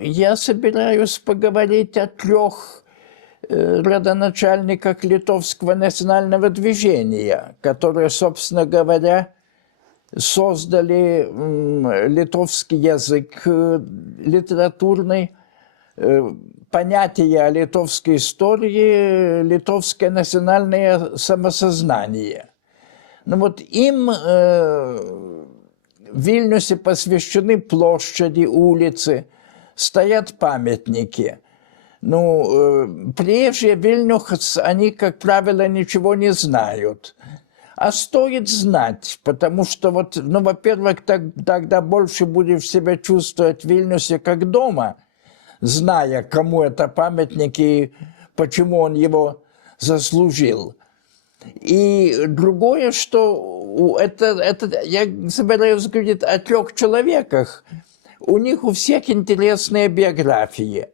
я собираюсь поговорить о трех родоначальниках литовского национального движения, которые, собственно говоря, создали литовский язык литературный, понятие о литовской истории, литовское национальное самосознание. Ну вот им в Вильнюсе посвящены площади, улицы, стоят памятники. Ну, приезжие в Вильнюс, они, как правило, ничего не знают. А стоит знать, потому что, вот, ну, во-первых, тогда больше будешь себя чувствовать в Вильнюсе как дома, зная, кому это памятник и почему он его заслужил. И другое, что я собираюсь говорить о трех человеках. У них у всех интересные биографии.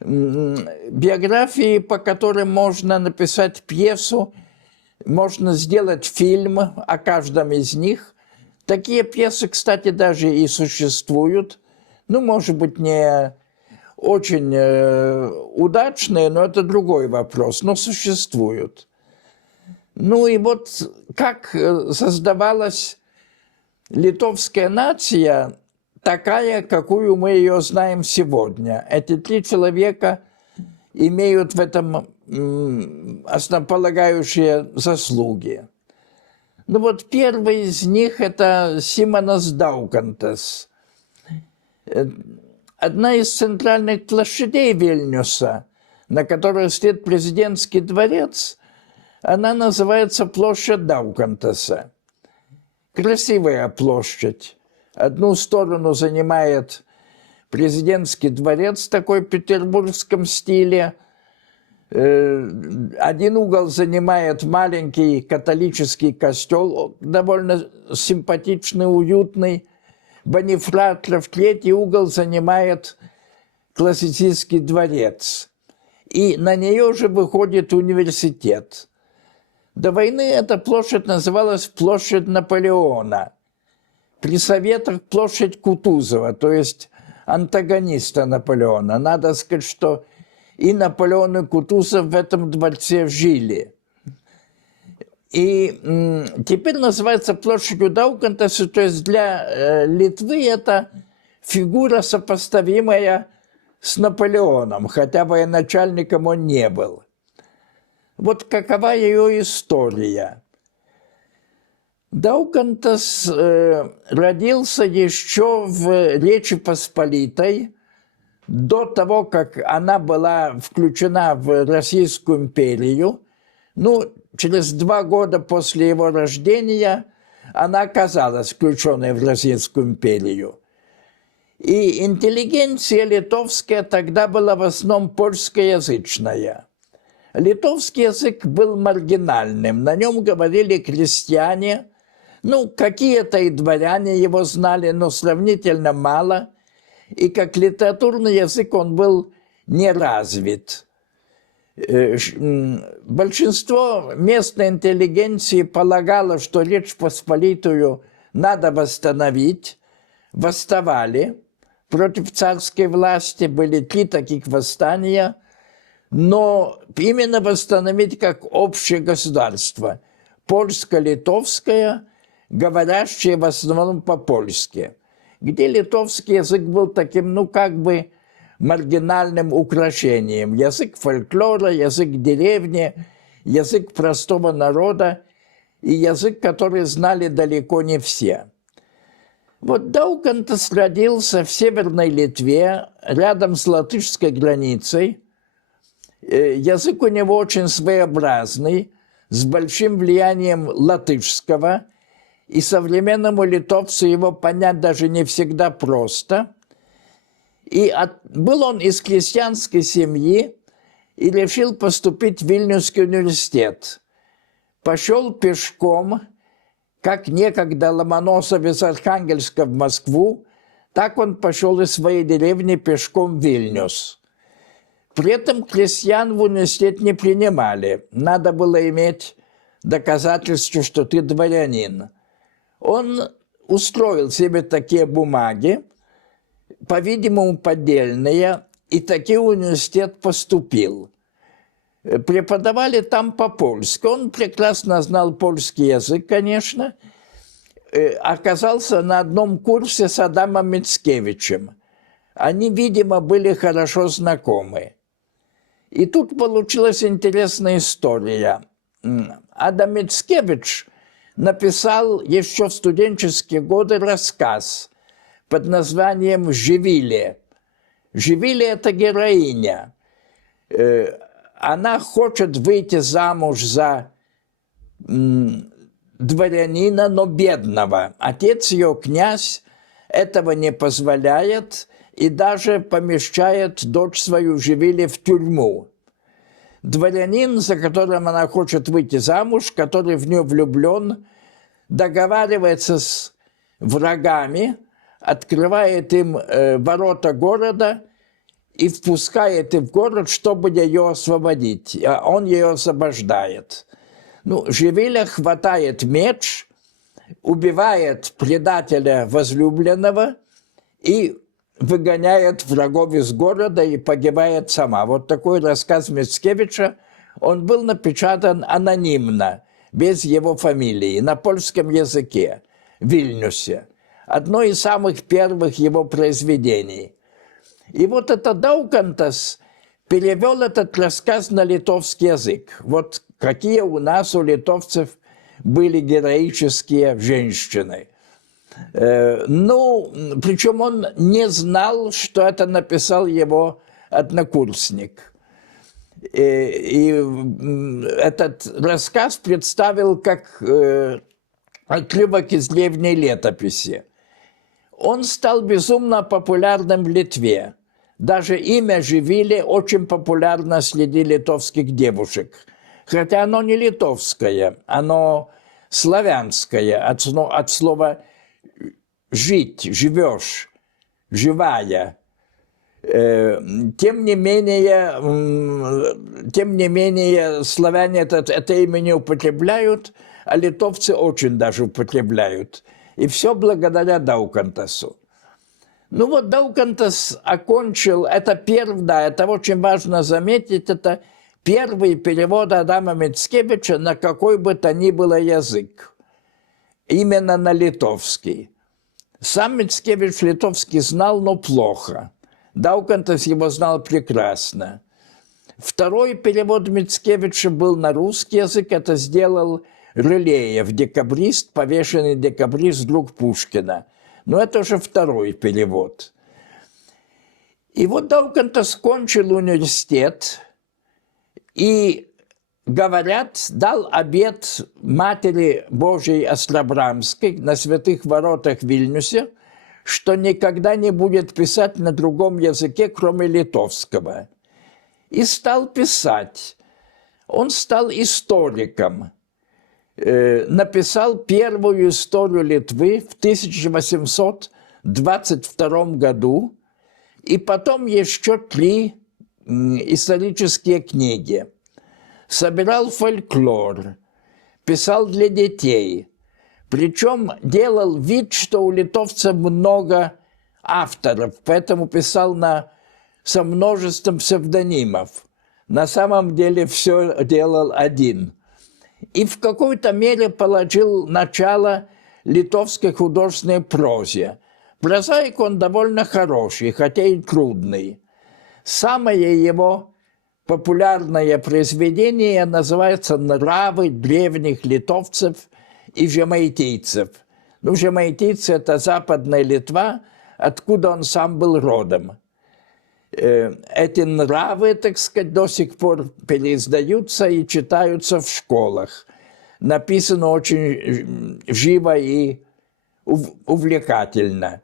Биографии, по которым можно написать пьесу, можно сделать фильм о каждом из них. Такие пьесы, кстати, даже и существуют. Ну, может быть, не очень удачные, но это другой вопрос, но существуют. Ну и вот как создавалась литовская нация, такая, какую мы ее знаем сегодня. Эти три человека имеют в этом основополагающие заслуги. Ну вот первый из них – это Симонас Даукантас. Одна из центральных площадей Вильнюса, на которой стоит президентский дворец, она называется площадь Даукантаса. Красивая площадь. Одну сторону занимает президентский дворец, такой в петербургском стиле. Один угол занимает маленький католический костел, довольно симпатичный, уютный. Бонифратров. Третий угол занимает классицистский дворец. И на нее же выходит университет. До войны эта площадь называлась площадь Наполеона. При советах площадь Кутузова, то есть антагониста Наполеона. Надо сказать, что и Наполеон, и Кутузов в этом дворце жили. И теперь называется площадью Даукантаса, то есть для Литвы это фигура, сопоставимая с Наполеоном, хотя военачальником он не был. Вот какова ее история. Даукантас родился еще в Речи Посполитой, до того, как она была включена в Российскую империю. Ну, через 2 года после его рождения она оказалась включенной в Российскую империю. И интеллигенция литовская тогда была в основном польскоязычная. Литовский язык был маргинальным, на нем говорили крестьяне, ну, какие-то и дворяне его знали, но сравнительно мало, и как литературный язык он был не развит. Большинство местной интеллигенции полагало, что Речь Посполитую надо восстановить, восставали против царской власти, были 3 таких восстания, но именно восстановить как общее государство, польско-литовское, говорящее в основном по-польски, где литовский язык был таким, ну, как бы маргинальным украшением. Язык фольклора, язык деревни, язык простого народа и язык, который знали далеко не все. Вот Даукантас родился в Северной Литве, рядом с латышской границей. Язык у него очень своеобразный, с большим влиянием латышского, и современному литовцу его понять даже не всегда просто. И был он из крестьянской семьи и решил поступить в Вильнюсский университет. Пошел пешком, как некогда Ломоносов из Архангельска в Москву, так он пошел из своей деревни пешком в Вильнюс. При этом крестьян в университет не принимали. Надо было иметь доказательство, что ты дворянин. Он устроил себе такие бумаги, по-видимому, поддельные, и таки в университет поступил. Преподавали там по-польски. Он прекрасно знал польский язык, конечно. Оказался на одном курсе с Адамом Мицкевичем. Они, видимо, были хорошо знакомы. И тут получилась интересная история. Адам Мицкевич написал еще в студенческие годы рассказ под названием «Живиле». Живиле – это героиня. Она хочет выйти замуж за дворянина, но бедного. Отец ее, князь, этого не позволяет и даже помещает дочь свою Живиле в тюрьму. Дворянин, за которым она хочет выйти замуж, который в нее влюблен, договаривается с врагами, открывает им ворота города и впускает их в город, чтобы ее освободить. А он ее освобождает. Ну, Живиля хватает меч, убивает предателя возлюбленного и выгоняет врагов из города и погибает сама. Вот такой рассказ Мицкевича. Он был напечатан анонимно, без его фамилии, на польском языке, в Вильнюсе. Одно из самых первых его произведений. И вот это Даукантас перевел этот рассказ на литовский язык. Вот какие у нас, у литовцев, были героические женщины. Ну, причем он не знал, что это написал его однокурсник. И этот рассказ представил как отрывок из древней летописи. Он стал безумно популярным в Литве. Даже имя Живиле очень популярно среди литовских девушек. Хотя оно не литовское, оно славянское, от слова «жить», «живешь», «живая». Тем не менее славяне это имя не употребляют, а литовцы очень даже употребляют. И все благодаря Даукантасу. Ну вот Даукантас окончил, это очень важно заметить, это первый перевод Адама Мицкевича на какой бы то ни было язык. Именно на литовский. Сам Мицкевич литовский знал, но плохо. Даукантас его знал прекрасно. Второй перевод Мицкевича был на русский язык, это сделал Рылеев, декабрист, повешенный декабрист, друг Пушкина. Но это уже второй перевод. И вот Даукантас кончил университет и, говорят, дал обет Матери Божией Острабрамской на Святых Воротах в Вильнюсе, что никогда не будет писать на другом языке, кроме литовского. И стал писать. Он стал историком. Написал первую историю Литвы в 1822 году, и потом еще 3 исторические книги. Собирал фольклор, писал для детей. Причем делал вид, что у литовцев много авторов, поэтому писал со множеством псевдонимов. На самом деле все делал один. И в какой-то мере положил начало литовской художественной прозе. Прозаик он довольно хороший, хотя и трудный. Самое его популярное произведение называется «Нравы древних литовцев и жемайтийцев». Ну, жемайтийцы – это Западная Литва, откуда он сам был родом. Эти нравы, так сказать, до сих пор переиздаются и читаются в школах. Написано очень живо и увлекательно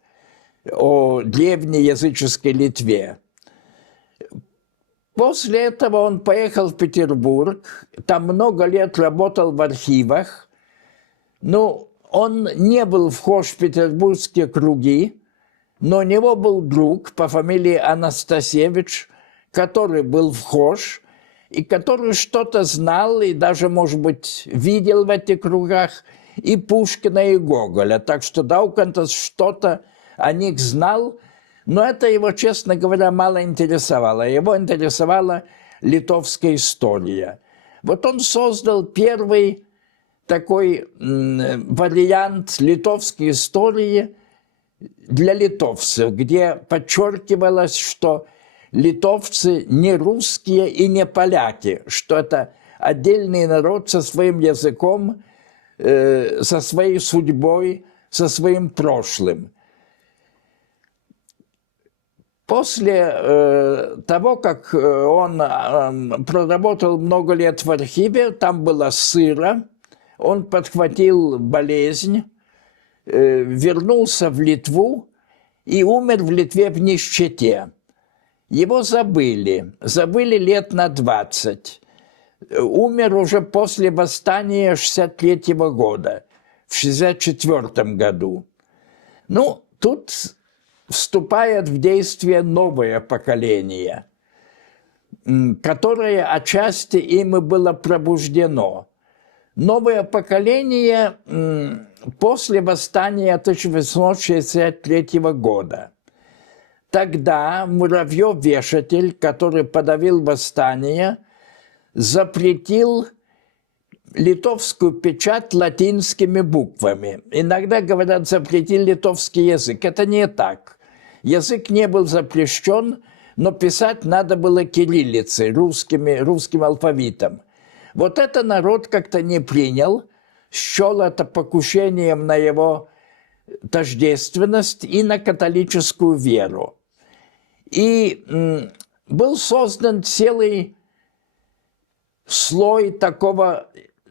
о древней языческой Литве. После этого он поехал в Петербург, там много лет работал в архивах. Ну, он не был вхож в петербургские круги, но у него был друг по фамилии Анастасевич, который был вхож, и который что-то знал, и даже, может быть, видел в этих кругах и Пушкина, и Гоголя. Так что Даукантас что-то о них знал, Но это его, честно говоря, мало интересовало. Его интересовала литовская история. Вот он создал первый такой вариант литовской истории для литовцев, где подчеркивалось, что литовцы не русские и не поляки, что это отдельный народ со своим языком, со своей судьбой, со своим прошлым. После того, как он проработал много лет в архиве, там было сыро, он подхватил болезнь, вернулся в Литву и умер в Литве в нищете. Его забыли лет на 20. Умер уже после восстания 1963 года, в 1964 году. Ну, тут вступает в действие новое поколение, которое отчасти им и было пробуждено. Новое поколение после восстания 1863 года. Тогда Муравьев-Вешатель, который подавил восстание, запретил литовскую печать латинскими буквами. Иногда говорят, запретил литовский язык. Это не так. Язык не был запрещен, но писать надо было кириллицей, русским алфавитом. Вот это народ как-то не принял, счел это покушением на его тождественность и на католическую веру. И был создан целый слой такого,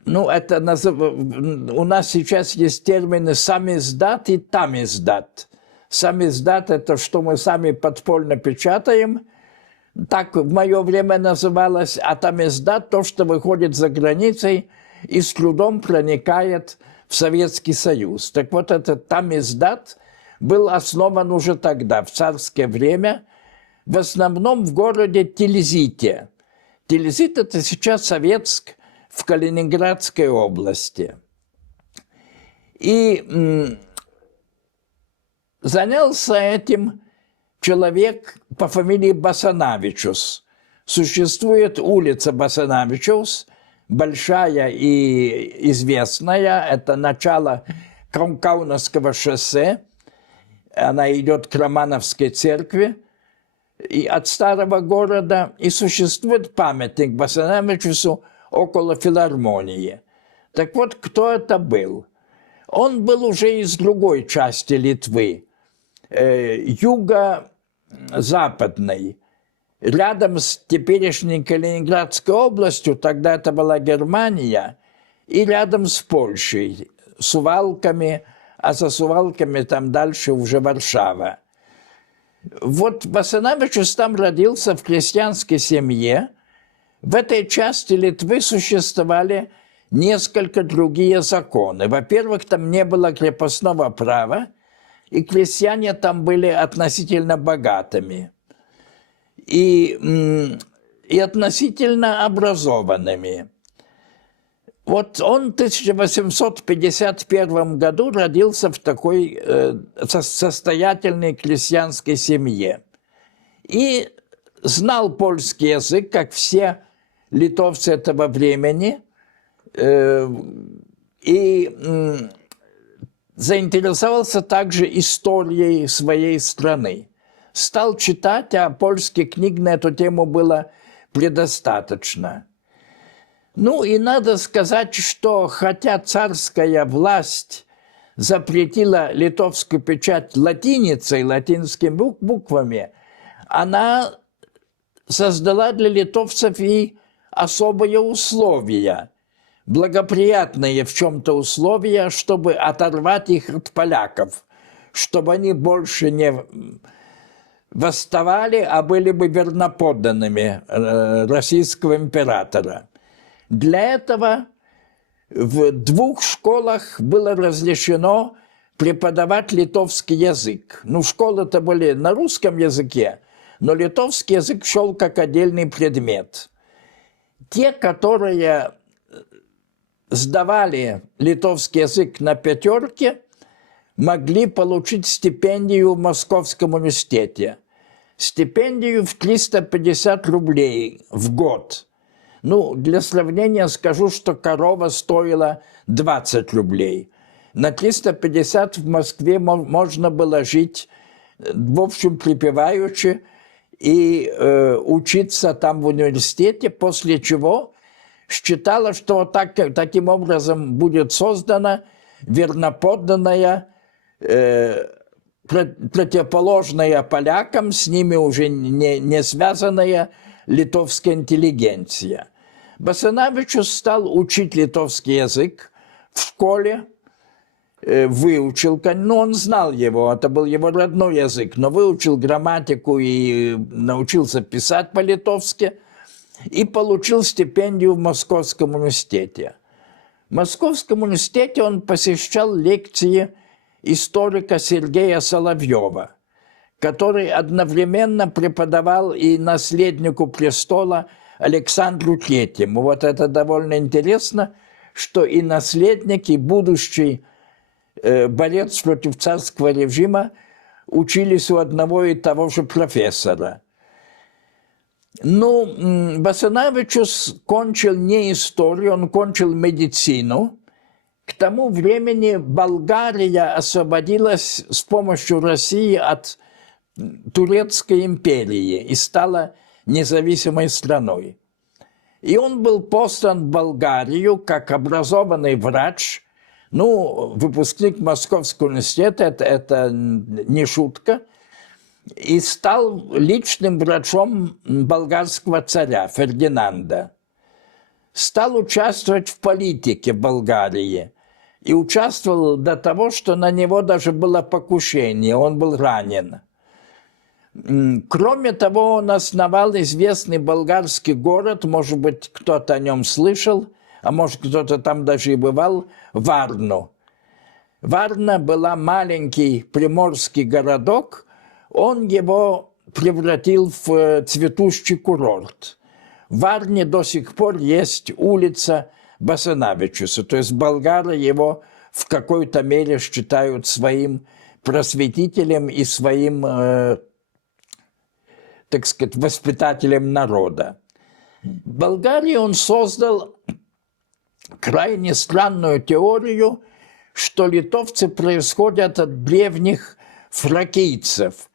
ну, это у нас сейчас есть термины «самиздат» и «тамиздат». «Самиздат» – это что мы сами подпольно печатаем, так в мое время называлось, а тамиздат – то, что выходит за границей и с трудом проникает в Советский Союз. Так вот, этот тамиздат был основан уже тогда, в царское время, в основном в городе Тильзите. Тильзит – это сейчас Советск в Калининградской области. И занялся этим человек по фамилии Басанавичус. Существует улица Басанавичус, большая и известная, это начало Каунасского шоссе, она идет к Романовской церкви, и от старого города, и существует памятник Басанавичусу около филармонии. Так вот, кто это был? Он был уже из другой части Литвы, юго-западной, рядом с теперешней Калининградской областью, тогда это была Германия, и рядом с Польшей, Сувалками, а за Сувалками там дальше уже Варшава. Вот Басанавичус там родился в крестьянской семье. В этой части Литвы существовали несколько другие законы. Во-первых, там не было крепостного права, и крестьяне там были относительно богатыми и относительно образованными. Вот он в 1851 году родился в такой состоятельной крестьянской семье и знал польский язык, как все литовцы этого времени, и заинтересовался также историей своей страны. Стал читать, а польских книг на эту тему было предостаточно. Ну и надо сказать, что хотя царская власть запретила литовскую печать латиницей, латинскими буквами, она создала для литовцев и особые условия, благоприятные в чем-то условия, чтобы оторвать их от поляков, чтобы они больше не восставали, а были бы верноподданными российского императора. Для этого в 2 школах было разрешено преподавать литовский язык. Ну, школы-то были на русском языке, но литовский язык шел как отдельный предмет. Те, которые сдавали литовский язык на 5, могли получить стипендию в Московском университете. Стипендию в 350 рублей в год. Ну, для сравнения скажу, что корова стоила 20 рублей. На 350 в Москве можно было жить, в общем, припеваючи, и учиться там в университете, после чего считала, что таким образом будет создана верноподданная, противоположная полякам, с ними уже не связанная литовская интеллигенция. Басанавичус стал учить литовский язык в школе, выучил, но он знал его, это был его родной язык, но выучил грамматику и научился писать по-литовски, и получил стипендию в Московском университете. В Московском университете он посещал лекции историка Сергея Соловьева, который одновременно преподавал и наследнику престола Александру Третьему. Вот это довольно интересно, что и наследник, и будущий борец против царского режима учились у одного и того же профессора. Ну, Басанавичус кончил не историю, он кончил медицину. К тому времени Болгария освободилась с помощью России от Турецкой империи и стала независимой страной. И он был послан в Болгарию как образованный врач, ну, выпускник Московского университета, это не шутка, и стал личным врачом болгарского царя Фердинанда. Стал участвовать в политике Болгарии. И участвовал до того, что на него даже было покушение, он был ранен. Кроме того, он основал известный болгарский город, может быть, кто-то о нем слышал, а может, кто-то там даже и бывал, Варну. Варна была маленький приморский городок, он его превратил в цветущий курорт. В Варне до сих пор есть улица Басанавичуса, то есть болгары его в какой-то мере считают своим просветителем и своим, так сказать, воспитателем народа. В Болгарии он создал крайне странную теорию, что литовцы происходят от древних фракийцев.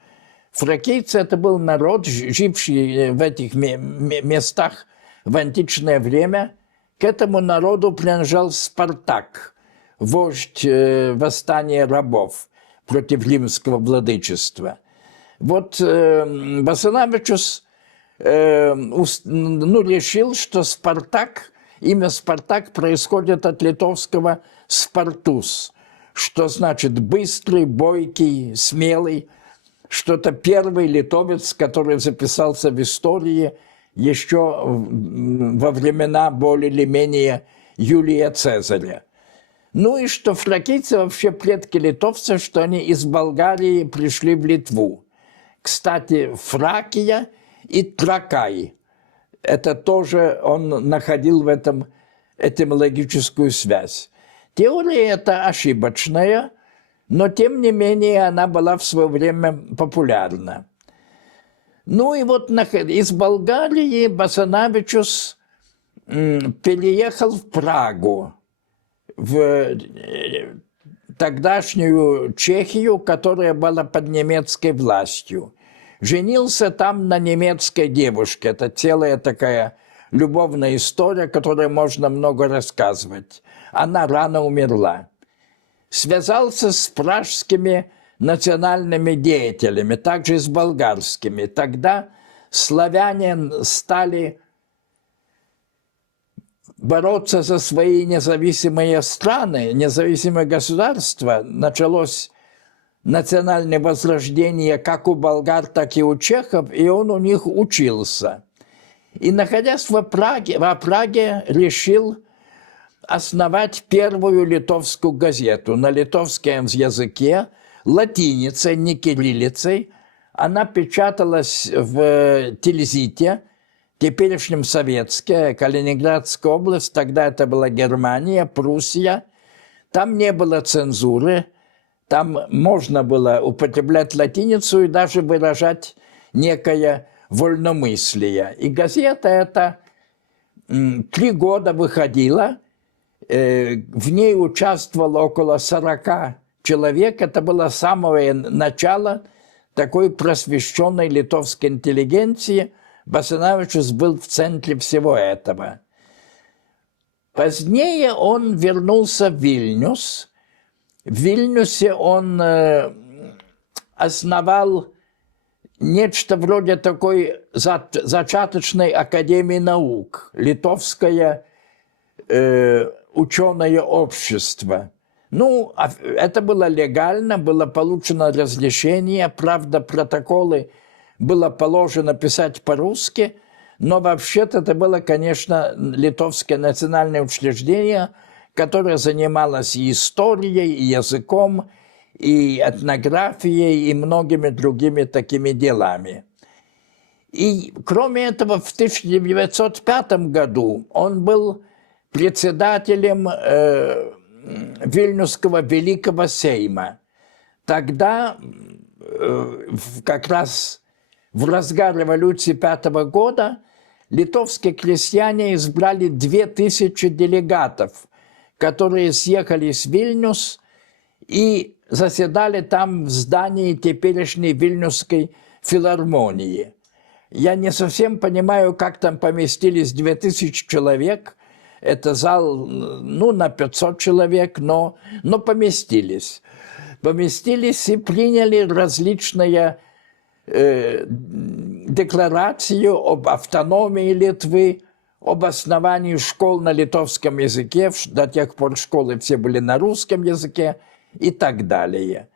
Фракийцы – это был народ, живший в этих местах в античное время. К этому народу принадлежал Спартак, вождь восстания рабов против римского владычества. Вот Басанавичус решил, что Спартак, имя Спартак происходит от литовского «спартус», что значит «быстрый», «бойкий», «смелый», что-то первый литовец, который записался в истории еще во времена более или менее Юлия Цезаря. Ну и что фракийцы вообще предки литовцев, что они из Болгарии пришли в Литву. Кстати, Фракия и Тракай. Это тоже он находил в этом этимологическую связь. Теория эта ошибочная, но тем не менее она была в свое время популярна. Ну и вот из Болгарии Басанавичус переехал в Прагу, в тогдашнюю Чехию, которая была под немецкой властью. Женился там на немецкой девушке. Это целая такая любовная история, которой можно много рассказывать. Она рано умерла. Связался с пражскими национальными деятелями, также и с болгарскими. Тогда славяне стали бороться за свои независимые страны, независимые государства. Началось национальное возрождение как у болгар, так и у чехов, и он у них учился. И, находясь в Праге решил основать первую литовскую газету на литовском языке, латиницей, не кириллицей. Она печаталась в Тильзите, теперешнем Советске, Калининградская область, тогда это была Германия, Пруссия. Там не было цензуры, Там можно было употреблять латиницу и даже выражать некое вольномыслие. И газета эта 3 года выходила, в ней участвовало около 40 человек. Это было самое начало такой просвещенной литовской интеллигенции. Басанавичус был в центре всего этого. Позднее он вернулся в Вильнюс. В Вильнюсе он основал нечто вроде такой зачаточной академии наук, литовское ученое общество. Ну, это было легально, было получено разрешение, правда, протоколы было положено писать по-русски, но вообще-то это было, конечно, литовское национальное учреждение, которое занималось и историей, и языком, и этнографией, и многими другими такими делами. И кроме этого, в 1905 году он был председателем Вильнюсского Великого Сейма. Тогда, как раз в разгар революции 5 года, литовские крестьяне избрали 2000 делегатов, которые съехались в Вильнюс и заседали там в здании теперешней Вильнюсской филармонии. Я не совсем понимаю, как там поместились 2000 человек. Это зал, ну, на 500 человек, но поместились. Поместились и приняли различные декларацию об автономии Литвы, об основании школ на литовском языке, до тех пор школы все были на русском языке и так далее.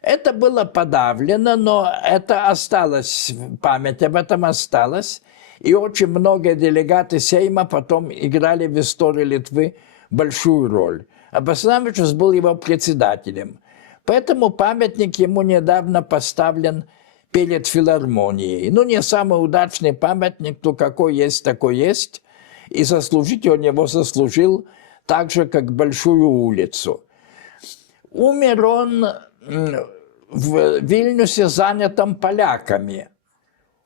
Это было подавлено, но это осталось, память об этом осталась, и очень много делегаты Сейма потом играли в истории Литвы большую роль. А Басанавичус был его председателем. Поэтому памятник ему недавно поставлен перед филармонией. Ну, не самый удачный памятник, то какой есть, такой есть. И заслужить он его заслужил так же, как Большую улицу. Умер он в Вильнюсе, занятом поляками,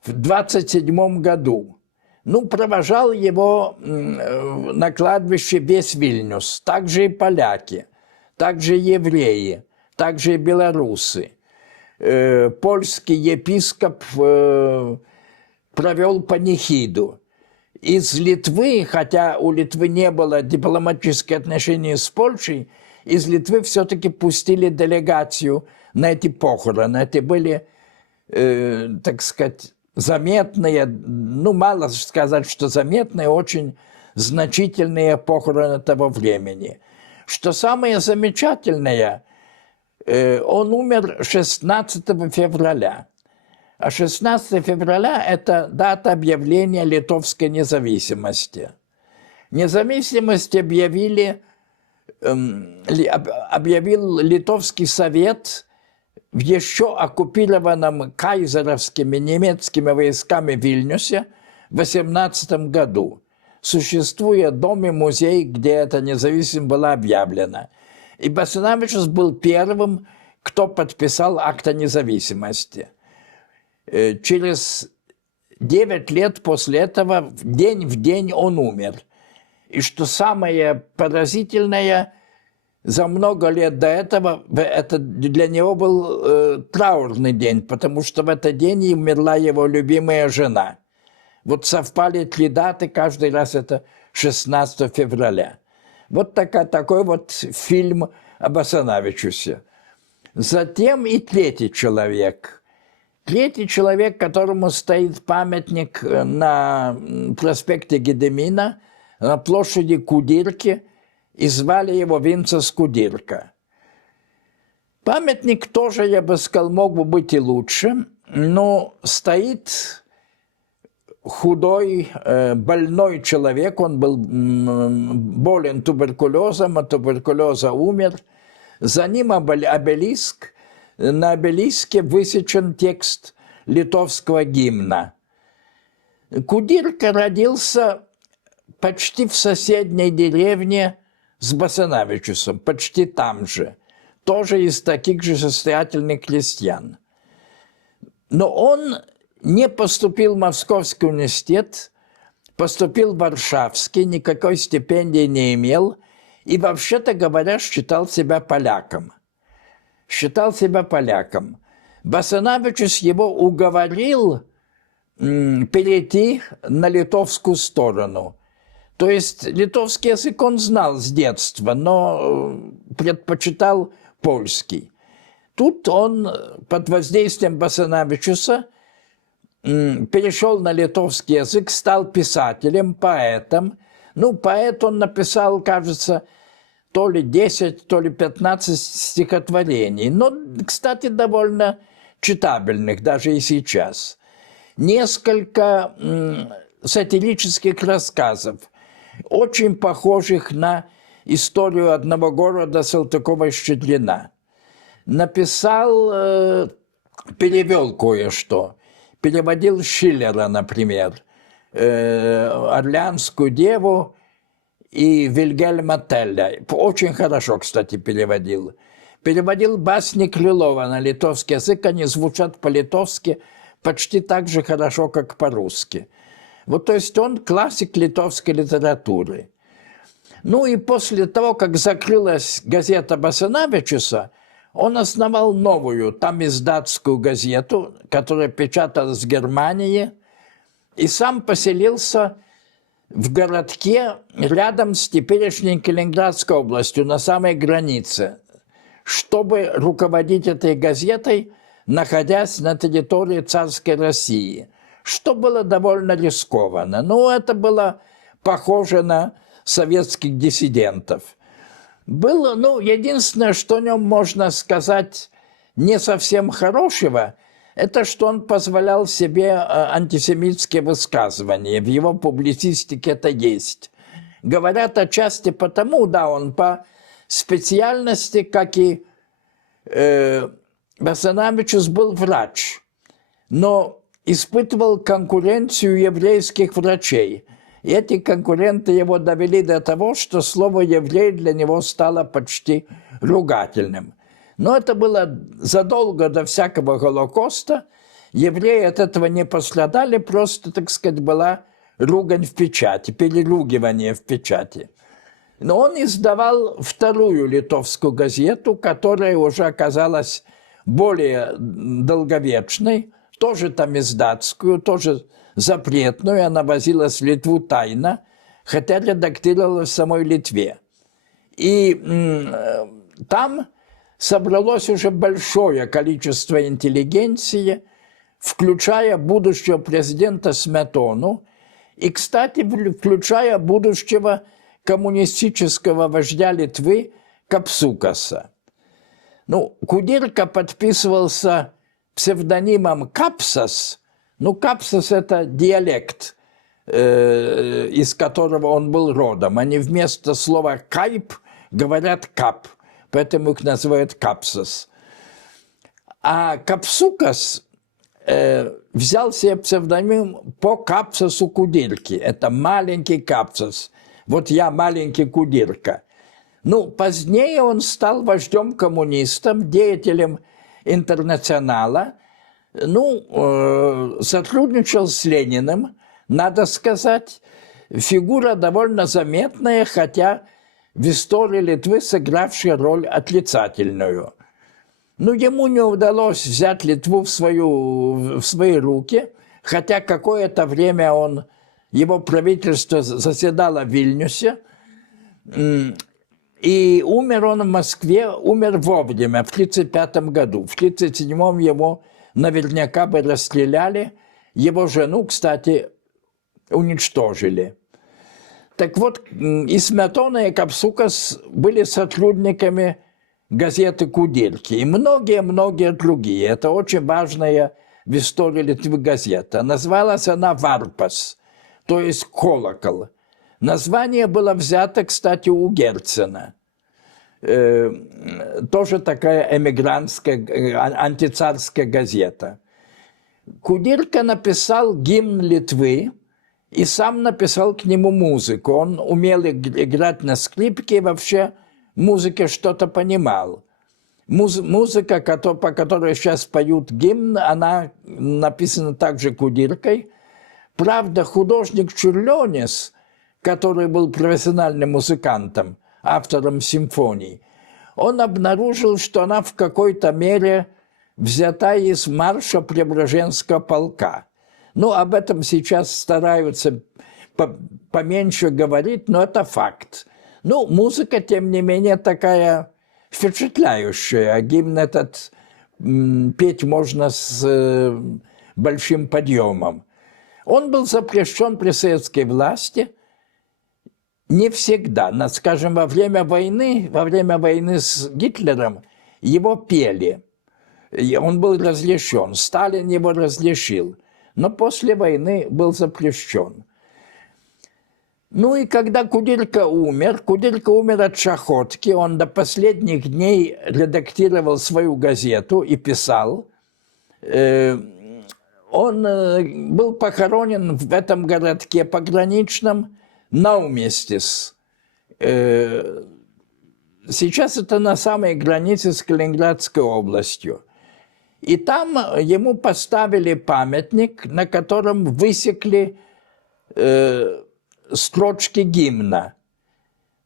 в 27 году. Ну, провожал его на кладбище весь Вильнюс, также и поляки, также евреи, также и белорусы. Польский епископ провел панихиду. Из Литвы, хотя у Литвы не было дипломатических отношений с Польшей, из Литвы все-таки пустили делегацию на эти похороны. Это были, так сказать, заметные, ну, мало сказать, что заметные, очень значительные похороны того времени. Что самое замечательное, он умер 16 февраля. А 16 февраля – это дата объявления литовской независимости. Независимость объявил Литовский совет в еще оккупированном кайзеровскими немецкими войсками Вильнюсе в 18 году. Существует дом и музей, где эта независимость была объявлена. И Басанавичус был первым, кто подписал акт о независимости. Через 9 лет после этого, день в день, он умер. И что самое поразительное, за много лет до этого, это для него был траурный день, потому что в этот день и умерла его любимая жена. Вот совпали 3 даты, каждый раз это 16 февраля. Вот такой вот фильм о Басанавичусе. Затем и третий человек. Третий человек, которому стоит памятник на проспекте Гедемина, на площади Кудирки, и звали его Винцас Кудирка. Памятник тоже, я бы сказал, мог бы быть и лучше, но стоит худой, больной человек, он был болен туберкулезом, от туберкулеза умер. За ним обелиск, на обелиске высечен текст литовского гимна. Кудирка родился почти в соседней деревне с Басанавичусом, почти там же. тоже из таких же состоятельных крестьян. Но он не поступил в Московский университет, поступил в Варшавский, никакой стипендии не имел, и, вообще-то говоря, считал себя поляком. Басанавичус его уговорил перейти на литовскую сторону. То есть литовский язык он знал с детства, но предпочитал польский. Тут он под воздействием Басанавичуса перешел на литовский язык, стал писателем, поэтом. Ну, поэт он написал, кажется, то ли 10, то ли 15 стихотворений. Но, кстати, довольно читабельных, даже и сейчас. Несколько сатирических рассказов, очень похожих на историю одного города Салтыкова-Щедрина. Написал, перевел кое-что. Переводил Шиллера, например, «Орлеанскую деву» и Вильгельма Телля. Очень хорошо, кстати, переводил. Переводил басни Крылова на литовский язык. Они звучат по-литовски почти так же хорошо, как по-русски. Вот, то есть он классик литовской литературы. Ну и после того, как закрылась газета Басанавичуса, он основал новую, тамиздатскую газету, которая печаталась в Германии, и сам поселился в городке рядом с теперешней Калининградской областью, на самой границе, чтобы руководить этой газетой, находясь на территории царской России, что было довольно рискованно. Но это было похоже на советских диссидентов. Было, ну, единственное, что о нем можно сказать не совсем хорошего, это что он позволял себе антисемитские высказывания. В его публицистике это есть. Говорят отчасти потому, да, он по специальности, как и Басанавичус, был врач, но испытывал конкуренцию еврейских врачей. И эти конкуренты его довели до того, что слово «еврей» для него стало почти ругательным. Но это было задолго до всякого Голокоста. Евреи от этого не пострадали, просто, так сказать, была ругань в печати, переругивание в печати. Но он издавал вторую литовскую газету, которая уже оказалась более долговечной, тоже тамиздатскую, тоже запретную, она возилась в Литву тайно, хотя редактировалась в самой Литве. И там собралось уже большое количество интеллигенции, включая будущего президента Сметону и, кстати, включая будущего коммунистического вождя Литвы Капсукаса. Ну, Кудирка подписывался псевдонимом Капсас. Ну, Капсас – это диалект, из которого он был родом. Они вместо слова «кайп» говорят «кап», поэтому их называют Капсас. А Капсукас взял себе псевдоним по Капсасу Кудирки. Это маленький Капсас. Вот я маленький Кудирка. Ну, позднее он стал вождем коммунистов, деятелем интернационала. Ну, сотрудничал с Лениным, надо сказать. Фигура довольно заметная, хотя в истории Литвы сыгравшая роль отрицательную. Ну, ему не удалось взять Литву в свои руки, хотя какое-то время его правительство заседало в Вильнюсе, и умер он в Москве, умер вовремя, в 1935 году. В 1937 его наверняка бы расстреляли, его жену, кстати, уничтожили. Так вот, и Сметона, и Капсукас были сотрудниками газеты «Кудирки», и многие-многие другие. Это очень важная в истории Литвы газета. Называлась она «Варпас», то есть «колокол». Название было взято, кстати, у Герцена. Тоже такая эмигрантская, антицарская газета. Кудирка написал гимн Литвы и сам написал к нему музыку. Он умел играть на скрипке и вообще в музыке что-то понимал. Музыка, по которой сейчас поют гимн, она написана также Кудиркой. Правда, художник Чурлёнис, который был профессиональным музыкантом, автором симфоний, он обнаружил, что она в какой-то мере взята из марша Преображенского полка. Ну, об этом сейчас стараются поменьше говорить, но это факт. Ну, музыка, тем не менее, такая впечатляющая. Гимн этот петь можно с большим подъемом. Он был запрещен при советской власти не всегда. Скажем, во время войны с Гитлером его пели. И он был разрешен. Сталин его разрешил. Но после войны был запрещен. Ну и когда Кудирка умер от чахотки, он до последних дней редактировал свою газету и писал. Он был похоронен в этом городке пограничном Науместис. Сейчас это на самой границе с Калининградской областью. И там ему поставили памятник, на котором высекли строчки гимна.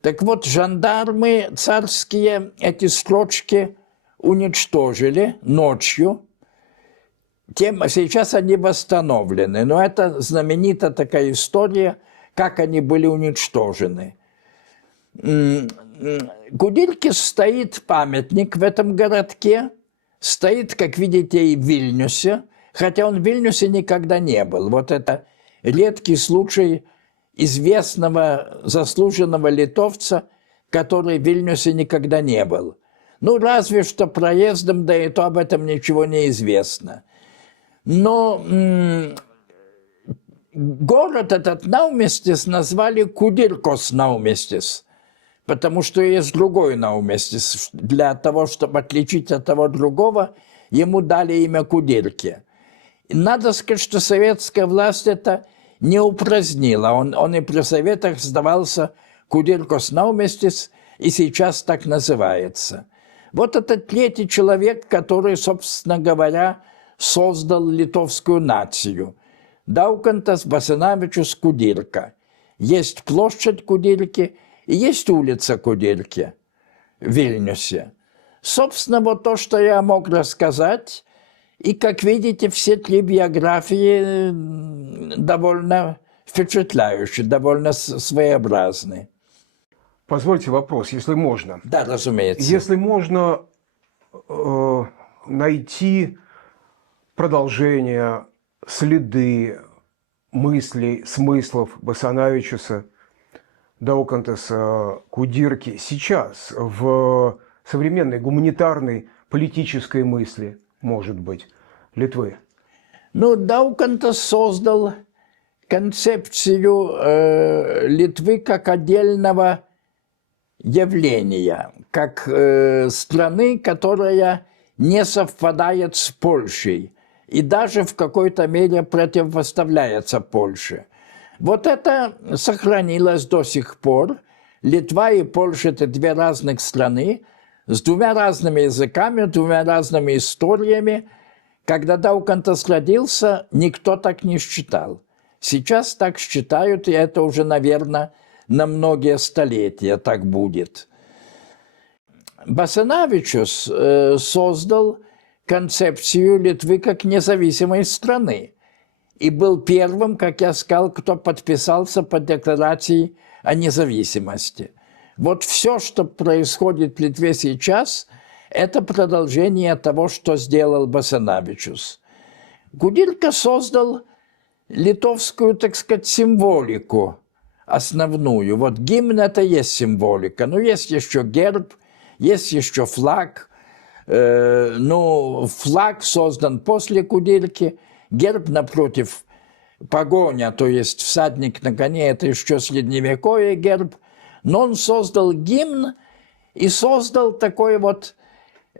Так вот, жандармы царские эти строчки уничтожили ночью. Сейчас они восстановлены, но это знаменитая такая история, как они были уничтожены. Кудирке стоит памятник в этом городке, стоит, как видите, и в Вильнюсе, хотя он в Вильнюсе никогда не был. Вот это редкий случай известного, заслуженного литовца, который в Вильнюсе никогда не был. Ну, разве что проездом, да и то об этом ничего не известно. Но город этот Науместис назвали Кудиркос Науместис, потому что есть другой Науместис. Для того, чтобы отличить от того другого, ему дали имя Кудирки. И надо сказать, что советская власть это не упразднила. Он и при советах сдавался Кудиркос Науместис, и сейчас так называется. Вот это третий человек, который, собственно говоря, создал литовскую нацию. Даукантас Басанавичус Кудирка. Есть площадь Кудирки и есть улица Кудирки в Вильнюсе. Собственно, вот то, что я мог рассказать. И, как видите, все три биографии довольно впечатляющие, довольно своеобразные. Позвольте вопрос, если можно. Да, разумеется. Если можно найти продолжение, следы, мыслей, смыслов Басанавичуса, Даукантаса, Кудирки сейчас в современной гуманитарной политической мысли, может быть, Литвы? Ну, Даукантас создал концепцию Литвы как отдельного явления, как страны, которая не совпадает с Польшей и даже в какой-то мере противопоставляется Польше. Вот это сохранилось до сих пор. Литва и Польша – это две разных страны с двумя разными языками, двумя разными историями. Когда Даукантас родился, никто так не считал. Сейчас так считают, и это уже, наверное, на многие столетия так будет. Басанавичус создал концепцию Литвы как независимой страны и был первым, как я сказал, кто подписался под декларацией о независимости. Вот все, что происходит в Литве сейчас, это продолжение того, что сделал Басанавичус. Кудирка создал литовскую, так сказать, символику основную. Вот гимн – это есть символика. Но есть еще герб, есть еще флаг. Флаг создан после Кудирки. Герб напротив погоня, то есть всадник на коне – это еще средневековый герб. Но он создал гимн и создал такой вот,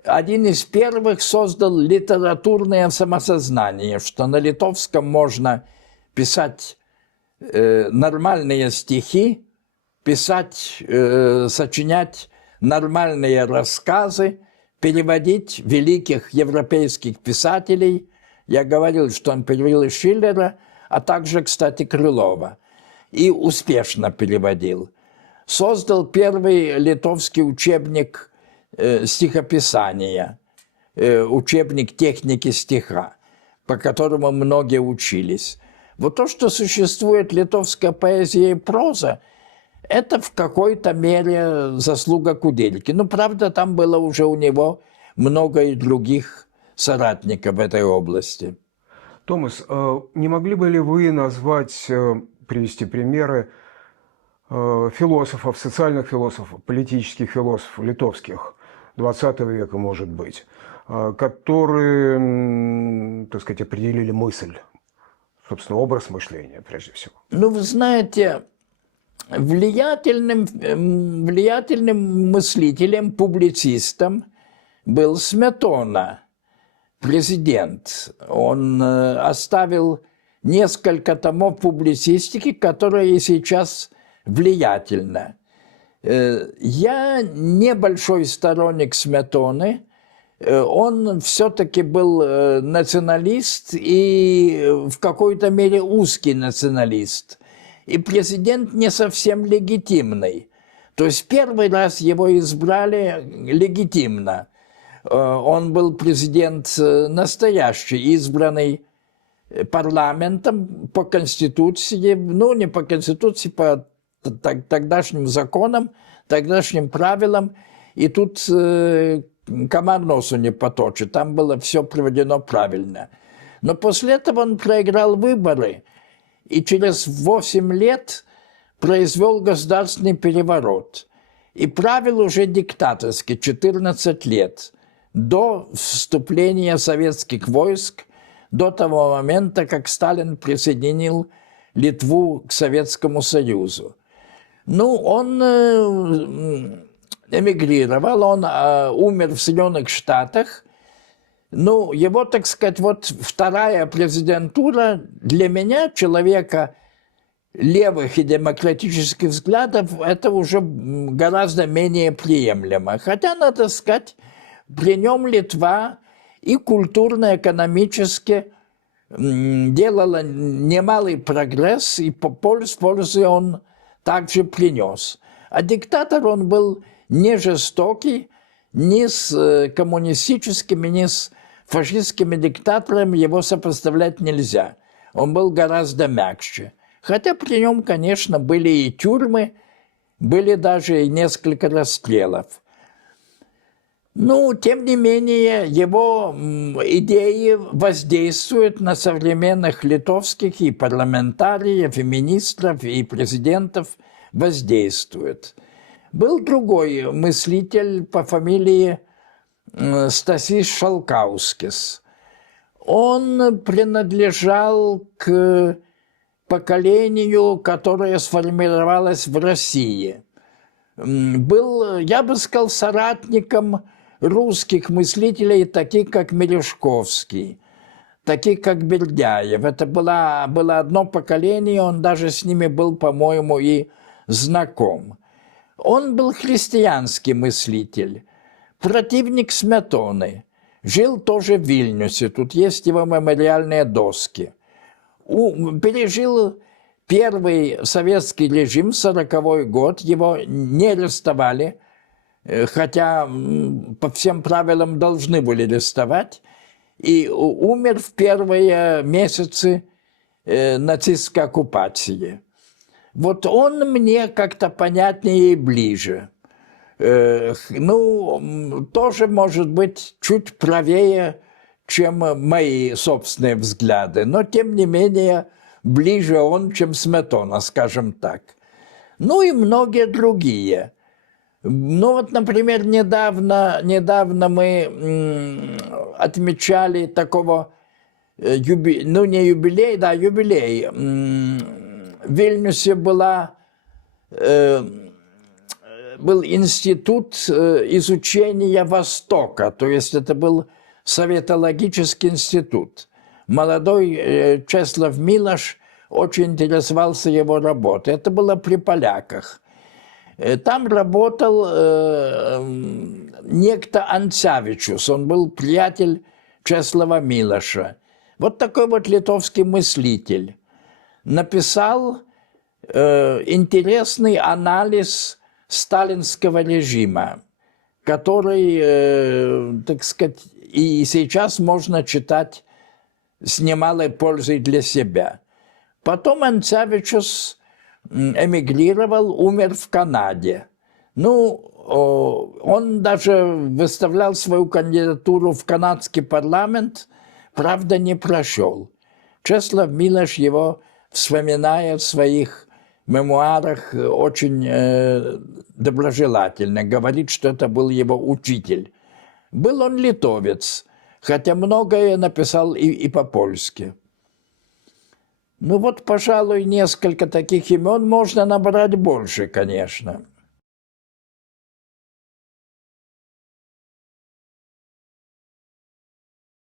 один из первых создал литературное самосознание, что на литовском можно писать нормальные стихи, писать, сочинять нормальные рассказы, переводить великих европейских писателей. Я говорил, что он перевел и Шиллера, а также, кстати, Крылова. И успешно переводил. Создал первый литовский учебник стихописания, учебник техники стиха, по которому многие учились. Вот то, что существует литовская поэзия и проза, это в какой-то мере заслуга Куделькина. Ну, правда, там было уже у него много и других соратников в этой области. Томас, не могли бы ли вы назвать, привести примеры философов, социальных философов, политических философов литовских XX века, может быть, которые, так сказать, определили мысль, собственно, образ мышления, прежде всего? Ну, вы знаете, влиятельным мыслителем, публицистом был Сметона, президент. Он оставил несколько томов публицистики, которые и сейчас влиятельны. Я небольшой сторонник Сметоны. Он все-таки был националист и в какой-то мере узкий националист. И президент не совсем легитимный. То есть первый раз его избрали легитимно. Он был президент настоящий, избранный парламентом по Конституции, ну не по Конституции, по тогдашним законам, тогдашним правилам. И тут комар носу не поточит, там было все проведено правильно. Но после этого он проиграл выборы и через 8 лет произвел государственный переворот. И правил уже диктаторски 14 лет, до вступления советских войск, до того момента, как Сталин присоединил Литву к Советскому Союзу. Ну, он эмигрировал, он умер в Соединенных Штатах. Ну, его, так сказать, вот вторая президентура для меня, человека левых и демократических взглядов, это уже гораздо менее приемлемо. Хотя, надо сказать, при нем Литва и культурно-экономически делала немалый прогресс, и пользу он также принес. А диктатор он был не жестокий, ни с коммунистическими, ни с фашистскими диктаторами его сопоставлять нельзя. Он был гораздо мягче. Хотя при нем, конечно, были и тюрьмы, были даже и несколько расстрелов. Ну, тем не менее, его идеи воздействуют на современных литовских и парламентариев, и министров, и президентов, воздействуют. Был другой мыслитель по фамилии Стасис Шалкаускис. Он принадлежал к поколению, которое сформировалось в России. Был, я бы сказал, соратником русских мыслителей, таких как Мережковский, таких как Бердяев. Это было одно поколение, он даже с ними был, по-моему, и знаком. Он был христианский мыслитель, противник Сметоны, жил тоже в Вильнюсе, тут есть его мемориальные доски. Пережил первый советский режим, 1940 год, его не арестовали, хотя по всем правилам должны были арестовать, и умер в первые месяцы нацистской оккупации. Вот он мне как-то понятнее и ближе. Ну, тоже, может быть, чуть правее, чем мои собственные взгляды, но, тем не менее, ближе он, чем Сметона, скажем так. Ну и многие другие. Ну вот, например, недавно мы отмечали такого, ну не юбилей, да, юбилей. В Вильнюсе был институт изучения Востока, то есть это был советологический институт. Молодой Чеслав Милош очень интересовался его работой. Это было при поляках. Там работал некто Анцявичус, он был приятель Чеслава Милоша. Вот такой вот литовский мыслитель. Написал интересный анализ сталинского режима, который, так сказать, и сейчас можно читать с немалой пользой для себя. Потом Анцявичус эмигрировал, умер в Канаде. Ну, он даже выставлял свою кандидатуру в канадский парламент, правда, не прошел. Чеслав Милош его вспоминает в своих мемуарах очень доброжелательно, говорит, что это был его учитель. Был он литовец, хотя многое написал и по-польски. Ну вот, пожалуй, несколько таких имен, можно набрать больше, конечно.